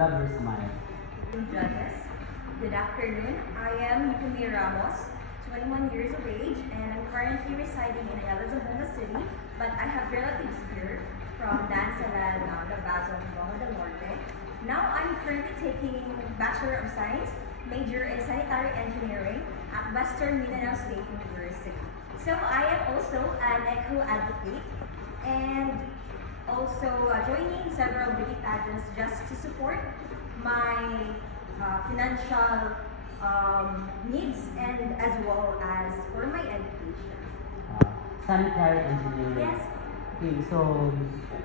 love your smile. Judges. Good afternoon. I am Yukumi Ramos, 21 years of age, and I'm currently residing in Ayala, Zamboanga City, but I have relatives here from Dansalan, Labazo, Zamboanga del Norte. Now I'm currently taking Bachelor of Science, major in Sanitary Engineering at Western Mindanao State University. So I am also an eco advocate and also joining several beauty pageants just to support my financial needs and as well as for my education. Sanitary engineering. Yes. Okay, so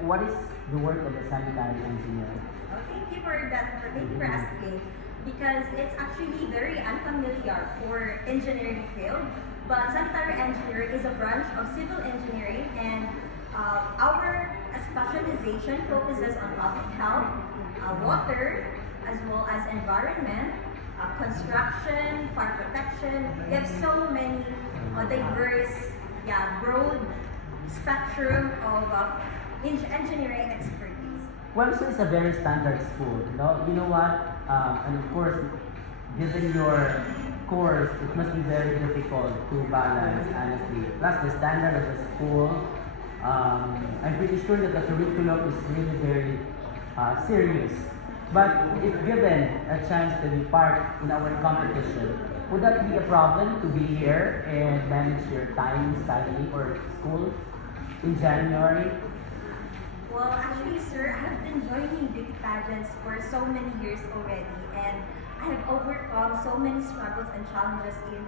what is the work of a sanitary engineer? Oh, thank you for that. Thank you for asking. Because it's actually very unfamiliar for engineering field, but sanitary engineering is a branch of civil engineering, and our specialization focuses on public health, water, as well as environment, construction, fire protection. We have so many diverse, broad spectrum of engineering expertise. Webster is a very standard school. You know what? And of course, given your course, it must be very difficult to balance, honestly. Plus, the standard of the school, I'm pretty sure that the curriculum is really very serious. But if given a chance to be part in our competition, would that be a problem to be here and manage your time studying or school in January? Well, actually, sir, I have been joining beauty pageants for so many years already, and I have overcome so many struggles and challenges in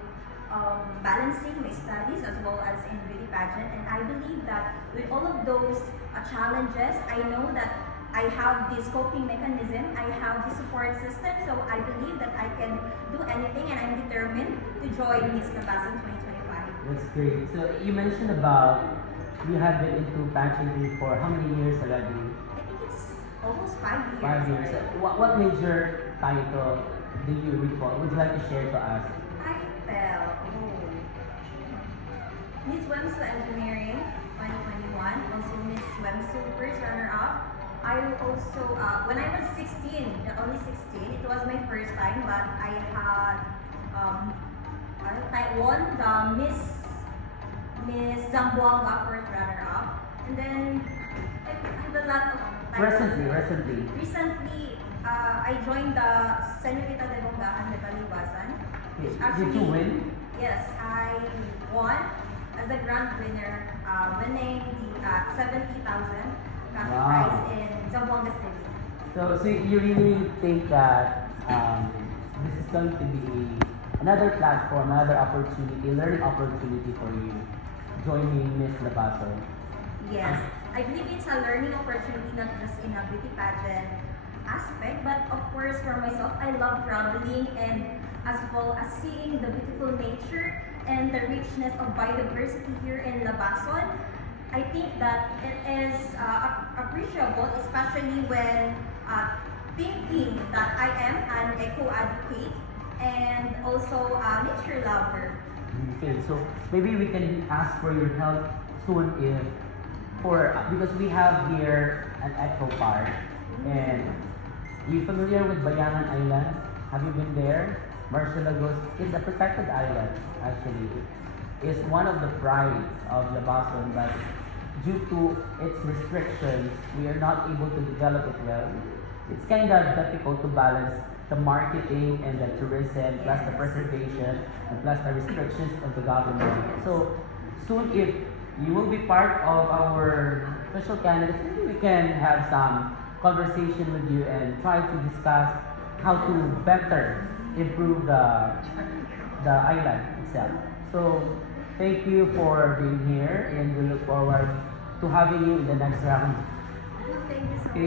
balancing my studies as well as in beauty pageant. And I believe that with all of those challenges, I know that I have this coping mechanism, I have the support system, so I believe that I can do anything, and I'm determined to join Miss Labas in 2025. That's great. So you mentioned about you have been into pageantry for how many years already? I think it's almost 5 years. 5 years. What major title do you recall? Would you like to share to us? Miss Wemsu Engineering 2021, also Miss Wemsu First Runner-Up. I also, when I was 16, only 16, it was my first time, but I won the Miss Zamboanga First Runner-Up, and then I had a lot of titles. Recently, I joined the Senorita de Bongahan de Taliwasan. Did you win? Yes, I won as a grand winner, winning the 70,000 cash prize in Zamboanga City. So you really think that this is going to be another platform, another opportunity, learning opportunity for you joining Miss Labaso? Yes, I believe it's a learning opportunity not just in a beauty pageant aspect, but of course for myself, I love traveling and as well as seeing the beautiful nature and the richness of biodiversity here in Labason. I think that it is appreciable, especially when thinking that I am an eco-advocate and also a nature lover. Okay, so maybe we can ask for your help soon because we have here an eco park, and you familiar with Bayangan Island? Have you been there? Marcia Lagos is a protected island, actually. It's one of the prides of Labason, but due to its restrictions, we are not able to develop it well. It's kind of difficult to balance the marketing and the tourism, plus the preservation, and plus the restrictions of the government. So soon, if you will be part of our official candidates, maybe we can have some conversation with you and try to discuss how to better improve the island itself. So thank you for being here, and we look forward to having you in the next round. Thank you so much.